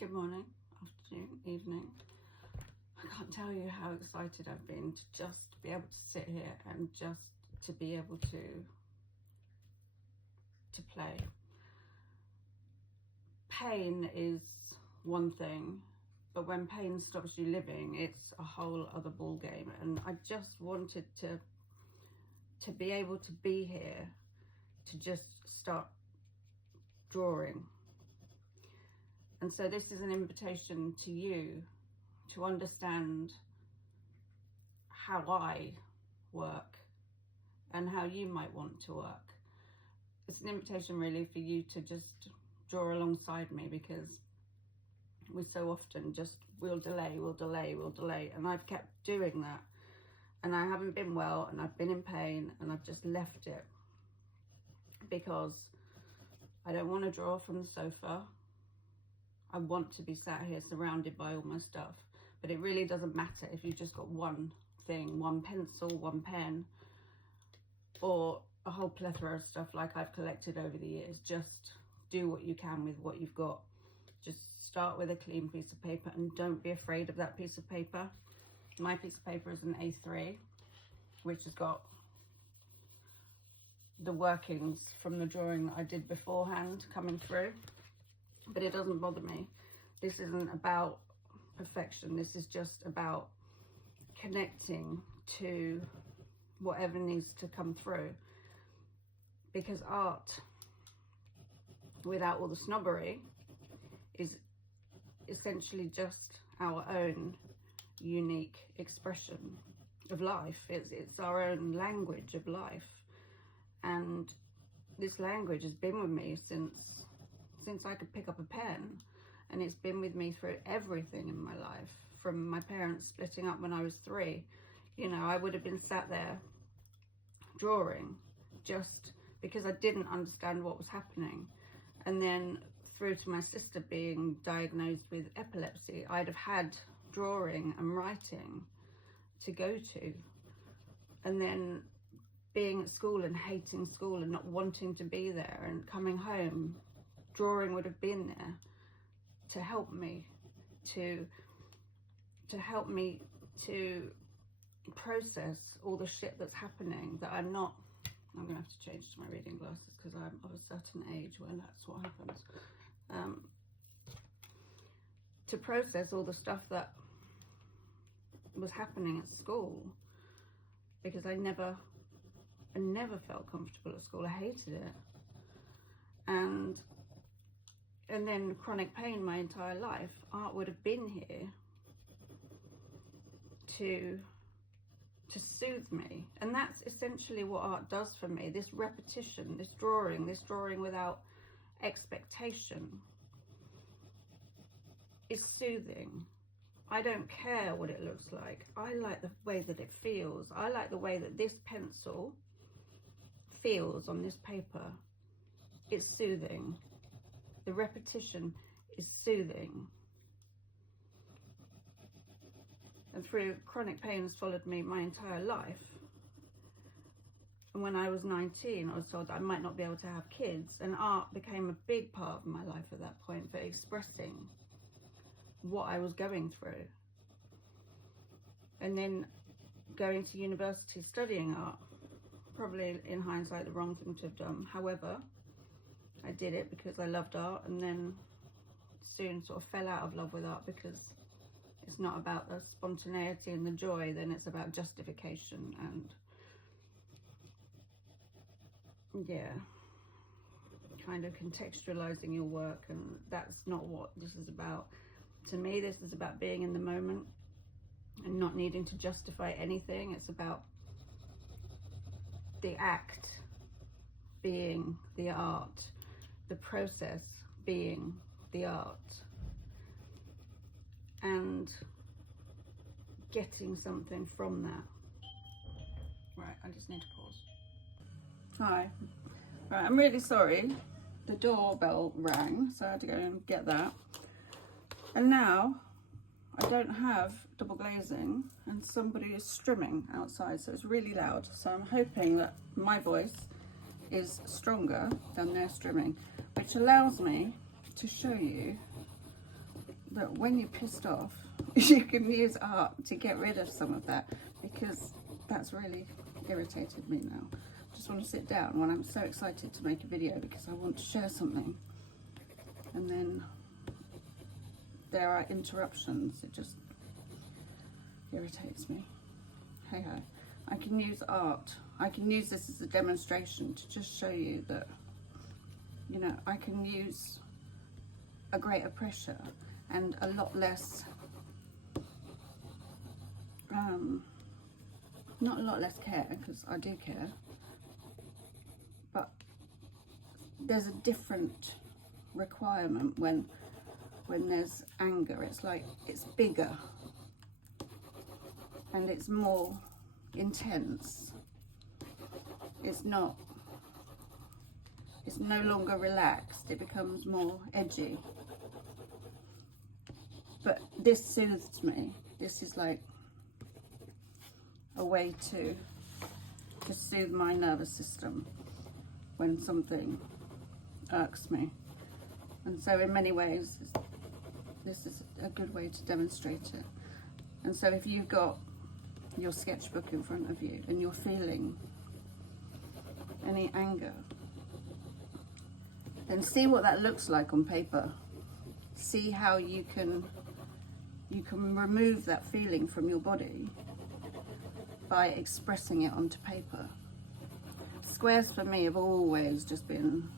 Good morning, afternoon, evening. I can't tell you how excited I've been to just be able to sit here and just to be able to play. Pain is one thing, but when pain stops you living, it's a whole other ball game. And I just wanted to be able to be here, to just start drawing. And so this is an invitation to you to understand how I work and how you might want to work. It's an invitation really for you to just draw alongside me, because we so often just we'll delay, and I've kept doing that, and I haven't been well, and I've been in pain, and I've just left it because I don't want to draw from the sofa. I want to be sat here surrounded by all my stuff, but it really doesn't matter if you've just got one thing, one pencil, one pen, or a whole plethora of stuff like I've collected over the years. Just do what you can with what you've got. Just start with a clean piece of paper, and don't be afraid of that piece of paper. My piece of paper is an A3, which has got the workings from the drawing that I did beforehand coming through, but it doesn't bother me. This isn't about perfection. This is just about connecting to whatever needs to come through, because art without all the snobbery is essentially just our own unique expression of life. It's our own language of life, and this language has been with me since I could pick up a pen, and it's been with me through everything in my life, from my parents splitting up when I was 3. You know, I would have been sat there drawing just because I didn't understand what was happening. And then through to my sister being diagnosed with epilepsy, I'd have had drawing and writing to go to. And then being at school and hating school and not wanting to be there, and coming home, drawing would have been there to help me to process all the shit that's happening that I'm gonna have to change to my reading glasses because I'm of a certain age where that's what happens. To process all the stuff that was happening at school, because I never felt comfortable at school. I hated it. And then chronic pain my entire life. Art would have been here to soothe me. And that's essentially what art does for me. This repetition, this drawing without expectation is soothing. I don't care what it looks like. I like the way that it feels. I like the way that this pencil feels on this paper. It's soothing. The repetition is soothing. And through chronic pain has followed me my entire life. And when I was 19, I was told that I might not be able to have kids, and art became a big part of my life at that point for expressing what I was going through. And then going to university studying art, probably in hindsight the wrong thing to have done. However, I did it because I loved art, and then soon sort of fell out of love with art because it's not about the spontaneity and the joy, then it's about justification and, yeah, kind of contextualizing your work, and that's not what this is about. To me, this is about being in the moment and not needing to justify anything. It's about the act being the art, the process being the art, and getting something from that. Right, I just need to pause. Hi. Right, I'm really sorry. The doorbell rang, so I had to go and get that. And now I don't have double glazing, and somebody is strimming outside, so it's really loud. So I'm hoping that my voice is stronger than their strimming, which allows me to show you that when you're pissed off, you can use art to get rid of some of that, because that's really irritated me now. I just want to sit down when I'm so excited to make a video because I want to share something, and then there are interruptions. It just irritates me. Hey ho. I can use art. I can use this as a demonstration to just show you that, you know, I can use a greater pressure and a lot less, not a lot less care, because I do care, but there's a different requirement when there's anger. It's like, it's bigger and it's more intense. It's no longer relaxed, it becomes more edgy. But this soothes me. This is like a way to soothe my nervous system when something irks me. And so in many ways, this is a good way to demonstrate it. And so if you've got your sketchbook in front of you and you're feeling any anger, then see what that looks like on paper. See how you can remove that feeling from your body by expressing it onto paper. Squares for me have always just been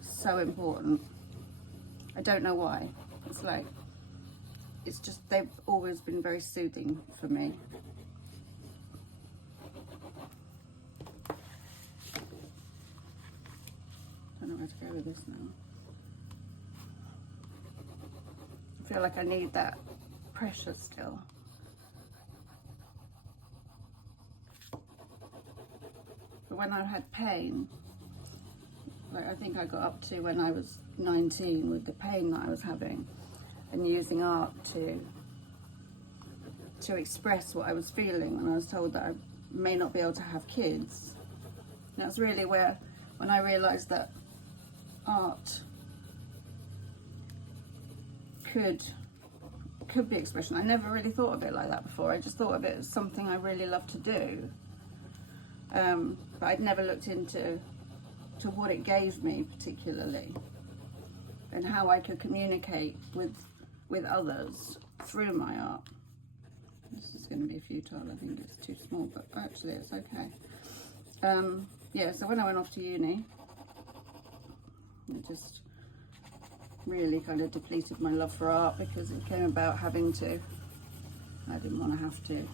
so important. I don't know why. It's like, it's just, they've always been very soothing for me. I don't know where to go with this now. I feel like I need that pressure still. But when I had pain, like I think I got up to when I was 19 with the pain that I was having, and using art to express what I was feeling when I was told that I may not be able to have kids. And that's really when I realised that art could be expression. I never really thought of it like that before. I just thought of it as something I really love to do. But I'd never looked into what it gave me particularly, and how I could communicate with others through my art. This is going to be futile. I think it's too small, but actually it's okay. Yeah, so when I went off to uni, it just really kind of depleted my love for art, because it came about having to. I didn't want to have to.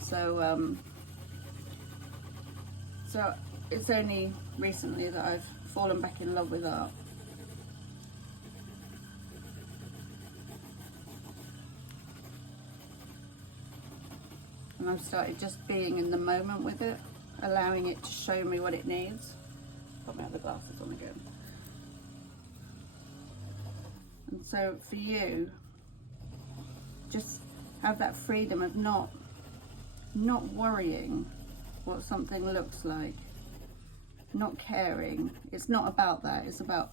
So it's only recently that I've fallen back in love with art. And I've started just being in the moment with it, allowing it to show me what it needs. Put my other glasses on again. And so for you, just have that freedom of not worrying what something looks like, not caring. It's not about that. It's about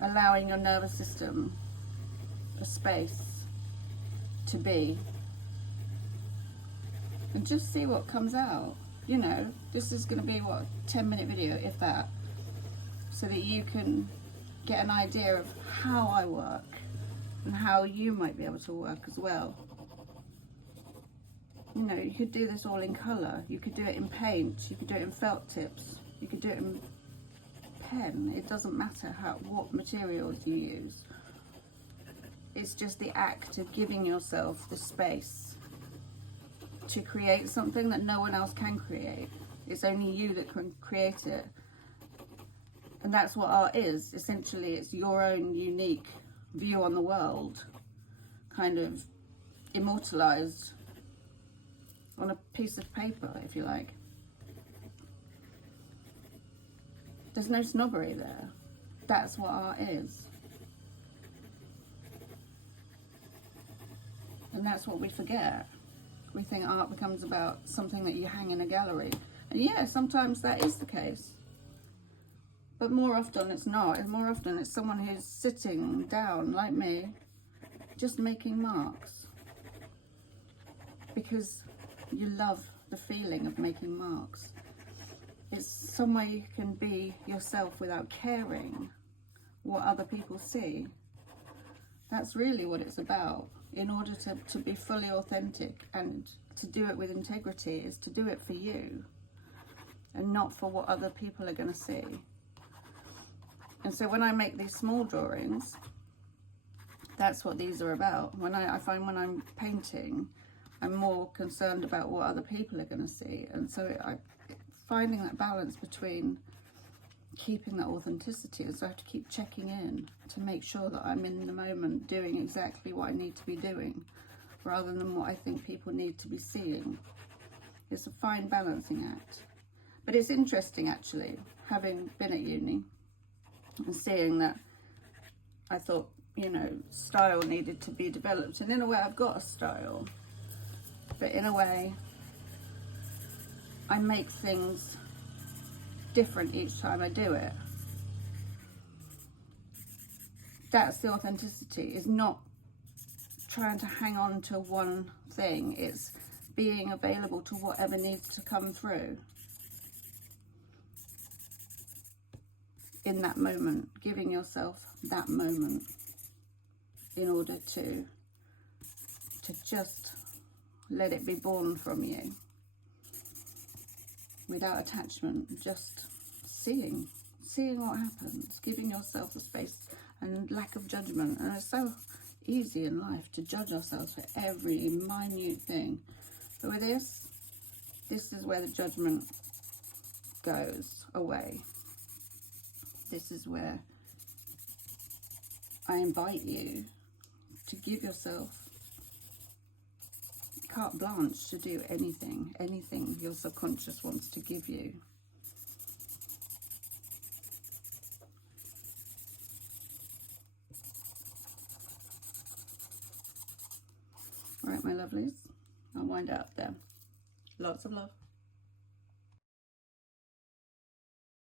allowing your nervous system a space to be, and just see what comes out. You know, this is going to be what, a 10-minute video, if that, so that you can get an idea of how I work and how you might be able to work as well. You know, you could do this all in colour, you could do it in paint, you could do it in felt tips, you could do it in pen. It doesn't matter what materials you use. It's just the act of giving yourself the space to create something that no one else can create. It's only you that can create it. And that's what art is. Essentially, it's your own unique view on the world, kind of immortalized on a piece of paper, if you like. There's no snobbery there. That's what art is. And that's what we forget. We think art becomes about something that you hang in a gallery. And yeah, sometimes that is the case. But more often it's not. And more often it's someone who's sitting down like me, just making marks. Because you love the feeling of making marks. It's somewhere you can be yourself without caring what other people see. That's really what it's about. In order to be fully authentic and to do it with integrity, is to do it for you and not for what other people are going to see. And so when I make these small drawings, that's what these are about. I find when I'm painting, I'm more concerned about what other people are going to see. And so finding that balance between keeping that authenticity, and so I have to keep checking in to make sure that I'm in the moment doing exactly what I need to be doing, rather than what I think people need to be seeing. It's a fine balancing act. But it's interesting, actually, having been at uni and seeing that I thought, you know, style needed to be developed. And in a way, I've got a style. But in a way, I make things different each time I do it. That's the authenticity, is not trying to hang on to one thing. It's being available to whatever needs to come through in that moment, giving yourself that moment in order to just let it be born from you without attachment, just seeing what happens, giving yourself the space and lack of judgment. And it's so easy in life to judge ourselves for every minute thing, but with this is where the judgment goes away. This is where I invite you to give yourself carte blanche to do anything your subconscious wants to give you. All right, my lovelies, I'll wind it up there. Lots of love.